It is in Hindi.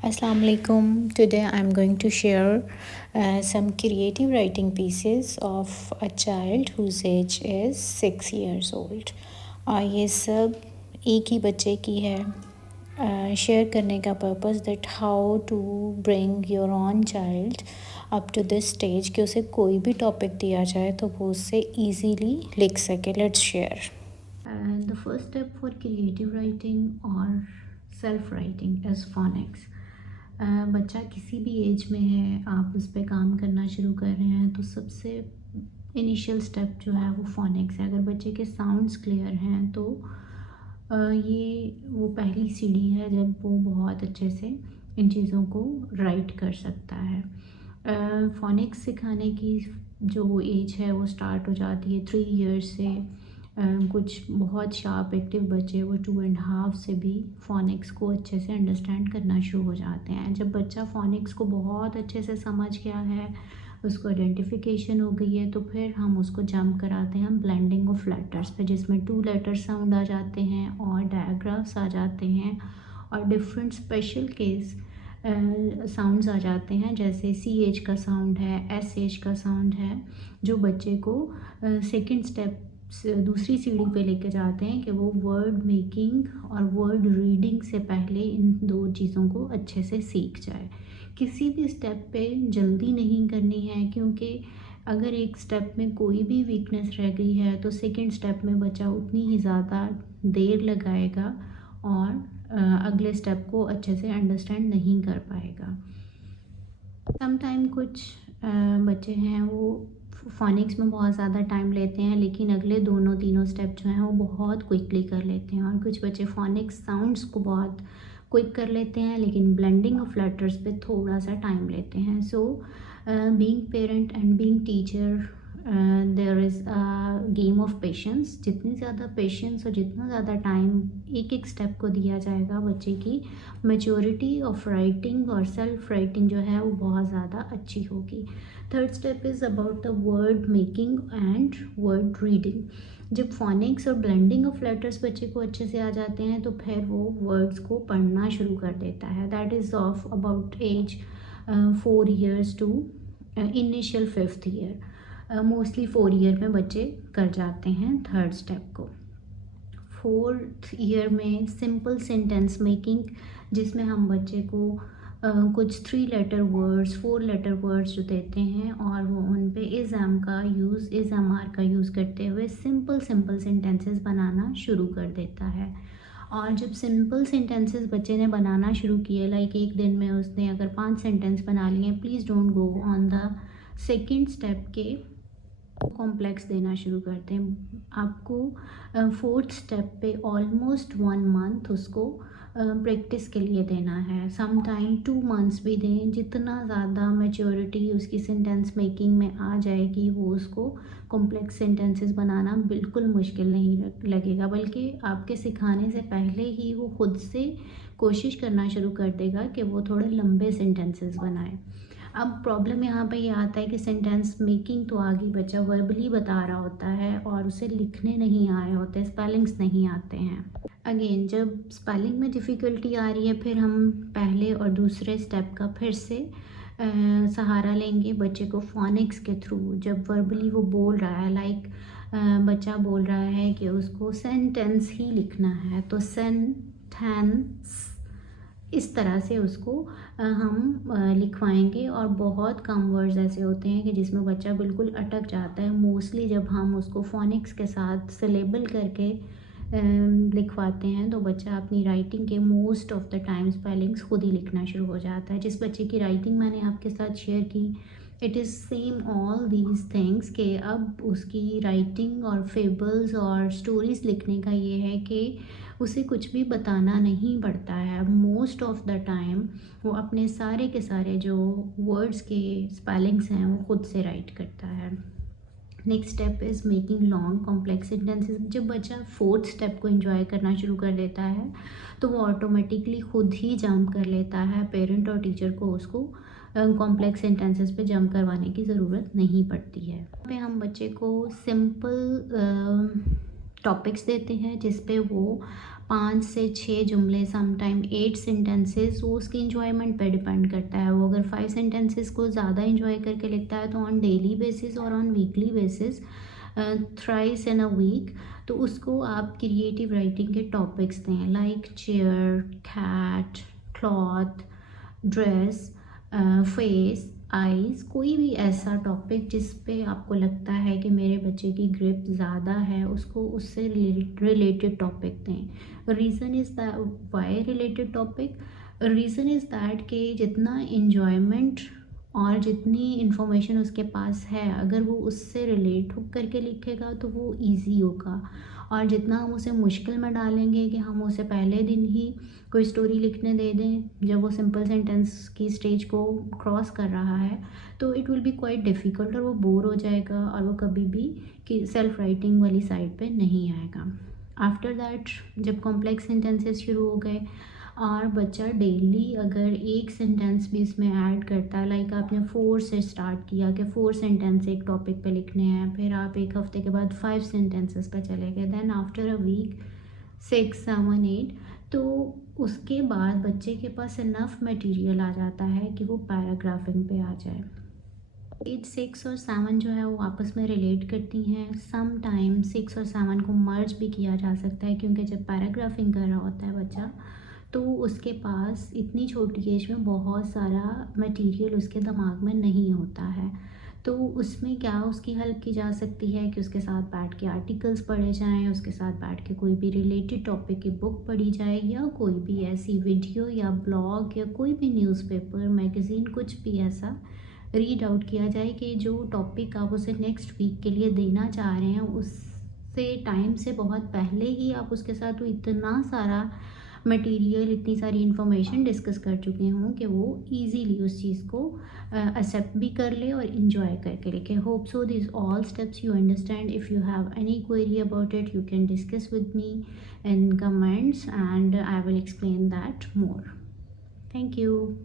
Assalamu alaikum. Today I'm going to share some creative writing pieces of a child whose age is 6 years old. और ये सब एक ही बच्चे की है। शेयर करने का purpose that how to bring your own child up to this stage कि उसे कोई भी टॉपिक दिया जाए तो वो उससे ईजीली लिख सके. Let's share. The first step for creative writing और सेल्फ राइटिंग इज़ फोनिक्स. बच्चा किसी भी एज में है, आप उस पर काम करना शुरू कर रहे हैं तो सबसे इनिशियल स्टेप जो है वो फोनिक्स है. अगर बच्चे के साउंड्स क्लियर हैं तो ये वो पहली सीढ़ी है जब वो बहुत अच्छे से इन चीज़ों को राइट कर सकता है. फोनिक्स सिखाने की जो एज है वो स्टार्ट हो जाती है 3 ईयर्स से. कुछ बहुत शार्प एक्टिव बच्चे वो 2.5 से भी फोनिक्स को अच्छे से अंडरस्टैंड करना शुरू हो जाते हैं. जब बच्चा फोनिक्स को बहुत अच्छे से समझ गया है, उसको आइडेंटिफिकेशन हो गई है, तो फिर हम उसको जंप कराते हैं ब्लेंडिंग ऑफ लेटर्स पे, जिसमें 2 लेटर साउंड आ जाते हैं और डायग्राफ्स आ जाते हैं और डिफरेंट स्पेशल केस साउंड्स आ जाते हैं. जैसे CH का साउंड है, SH का साउंड है, जो बच्चे को सेकंड स्टेप दूसरी सीढ़ी पे लेके जाते हैं कि वो वर्ड मेकिंग और वर्ड रीडिंग से पहले इन 2 चीज़ों को अच्छे से सीख जाए. किसी भी स्टेप पे जल्दी नहीं करनी है, क्योंकि अगर एक स्टेप में कोई भी वीकनेस रह गई है तो सेकंड स्टेप में बच्चा उतनी ही ज़्यादा देर लगाएगा और अगले स्टेप को अच्छे से अंडरस्टैंड नहीं कर पाएगा. समटाइम कुछ बच्चे हैं वो फोनिक्स में बहुत ज़्यादा टाइम लेते हैं, लेकिन अगले दोनों तीनों स्टेप जो हैं वो बहुत क्विकली कर लेते हैं. और कुछ बच्चे फोनिक्स साउंड्स को बहुत क्विक कर लेते हैं, लेकिन ब्लेंडिंग ऑफ लेटर्स पे थोड़ा सा टाइम लेते हैं. So being parent and being teacher there is a game of patience. जितनी ज़्यादा पेशेंस और जितना ज़्यादा टाइम एक एक स्टेप को दिया जाएगा, बच्चे की मैच्योरिटी ऑफ राइटिंग और सेल्फ राइटिंग जो है वो बहुत ज़्यादा अच्छी होगी. Third step is about the word making and word reading. जब फोनिक्स और ब्लेंडिंग ऑफ लेटर्स बच्चे को अच्छे से आ जाते हैं तो फिर वो वर्ड्स को पढ़ना शुरू कर देता है. That is of about age 4 years to initial 5th year. Mostly 4 year में बच्चे कर जाते हैं थर्ड स्टेप को. 4th ईयर में सिंपल सेंटेंस मेकिंग, जिसमें हम बच्चे को कुछ 3 लेटर वर्ड्स 4 लेटर वर्ड्स जो देते हैं और वो उन पे इज़ एम आर का यूज़ करते हुए सिंपल सेंटेंसेस बनाना शुरू कर देता है. और जब सिंपल सेंटेंसेस बच्चे ने बनाना शुरू किए, लाइक एक दिन में उसने अगर 5 सेंटेंस बना लिए, please don't go on the second step के कॉम्प्लेक्स देना शुरू करते हैं. आपको 4th स्टेप पे ऑलमोस्ट 1 मंथ उसको प्रैक्टिस के लिए देना है. सम टाइम 2 मंथ्स भी दें. जितना ज़्यादा मैच्योरिटी उसकी सेंटेंस मेकिंग में आ जाएगी, वो उसको कॉम्प्लेक्स सेंटेंसेस बनाना बिल्कुल मुश्किल नहीं लगेगा, बल्कि आपके सिखाने से पहले ही वो खुद से कोशिश करना शुरू कर देगा कि वो थोड़े लंबे सेंटेंसेस बनाए. अब प्रॉब्लम यहाँ पे ये आता है कि सेंटेंस मेकिंग तो आ गई, बच्चा वर्बली बता रहा होता है और उसे लिखने नहीं आए होते, स्पेलिंग्स नहीं आते हैं. अगेन जब स्पेलिंग में डिफ़िकल्टी आ रही है, फिर हम पहले और दूसरे स्टेप का फिर से सहारा लेंगे बच्चे को फोनिक्स के थ्रू. जब वर्बली वो बोल रहा है, लाइक बच्चा बोल रहा है कि उसको सेंटेंस ही लिखना है, तो सेंटेंस इस तरह से उसको हम लिखवाएंगे. और बहुत कम वर्ड्स ऐसे होते हैं कि जिसमें बच्चा बिल्कुल अटक जाता है. मोस्टली जब हम उसको फोनिक्स के साथ सिलेबल करके लिखवाते हैं तो बच्चा अपनी राइटिंग के most of the time spellings खुद ही लिखना शुरू हो जाता है. जिस बच्चे की राइटिंग मैंने आपके साथ शेयर की, it is same all these things कि अब उसकी राइटिंग और फेबल्स और स्टोरीज़ लिखने का ये है कि उसे कुछ भी बताना नहीं पड़ता है. मोस्ट ऑफ द टाइम वो अपने सारे के सारे जो वर्ड्स के स्पेलिंग्स हैं वो खुद से राइट करता है. Next step is making long complex sentences. जब बच्चा 4th स्टेप को एंजॉय करना शुरू कर देता है तो वो ऑटोमेटिकली खुद ही जंप कर लेता है. पेरेंट और टीचर को उसको कॉम्प्लेक्स सेंटेंसेस पे जंप करवाने की ज़रूरत नहीं पड़ती है. पे हम बच्चे को सिंपल टॉपिक्स देते हैं जिस पे वो 5 से 6 जुमले, सम टाइम 8 सेंटेंसेस, वो उसकी इंजॉयमेंट पे डिपेंड करता है। वो अगर 5 सेंटेंसेस को ज़्यादा इंजॉय करके लिखता है तो ऑन डेली बेसिस और on weekly basis, thrice in a week, तो उसको आप क्रिएटिव राइटिंग के टॉपिक्स दें, like chair, cat, cloth, dress, face, eyes, कोई भी ऐसा टॉपिक जिस पे आपको लगता है कि मेरे बच्चे की ग्रिप ज़्यादा है, उसको उससे रिलेटेड टॉपिक दें। Reason is that, why related topic, reason is that कि जितना इन्जॉयमेंट और जितनी इन्फॉर्मेशन उसके पास है, अगर वो उससे रिलेट हो करके लिखेगा तो वो ईजी होगा। और जितना हम उसे मुश्किल में डालेंगे कि हम उसे पहले दिन ही कोई स्टोरी लिखने दे दें जब वो सिंपल सेंटेंस की स्टेज को क्रॉस कर रहा है, तो it will be quite difficult और वो बोर हो जाएगा और वो कभी भी कि सेल्फ राइटिंग वाली साइड पे नहीं आएगा। आफ्टर दैट जब कॉम्प्लेक्स सेंटेंसेस शुरू हो गए और बच्चा डेली अगर एक सेंटेंस भी इसमें ऐड करता है, लाइक आपने 4 से स्टार्ट किया कि 4 सेंटेंस एक टॉपिक पे लिखने हैं, फिर आप एक हफ्ते के बाद 5 सेंटेंसेस पे चले गए, देन आफ्टर अ वीक 6, 7, 8, तो उसके बाद बच्चे के पास इनफ मटेरियल आ जाता है कि वो पैराग्राफिंग पे आ जाए। एज 6 और 7 जो है वो आपस में रिलेट करती हैं। सम टाइम 6 और 7 को मर्ज भी किया जा सकता है, क्योंकि जब पैराग्राफिंग कर रहा होता है बच्चा तो उसके पास इतनी छोटी एज में बहुत सारा मटेरियल उसके दिमाग में नहीं होता है। तो उसमें क्या उसकी हेल्प की जा सकती है कि उसके साथ बैठ के आर्टिकल्स पढ़े जाएँ, उसके साथ बैठ के कोई भी रिलेटेड टॉपिक की बुक पढ़ी जाए, या कोई भी ऐसी वीडियो या ब्लॉग या कोई भी न्यूज़पेपर, मैगज़ीन, कुछ भी ऐसा रीड आउट किया जाए कि जो टॉपिक आप उसे नेक्स्ट वीक के लिए देना चाह रहे हैं, उससे टाइम से बहुत पहले ही आप उसके साथ वो इतना सारा मटेरियल, इतनी सारी इन्फॉर्मेशन डिस्कस कर चुके हों कि वो ईज़िली उस चीज़ को एक्सेप्ट भी कर ले और इन्जॉय करके लिखे। Hope so this all steps you understand. If you have any query about it you can discuss with me in comments and I will explain that more. Thank you.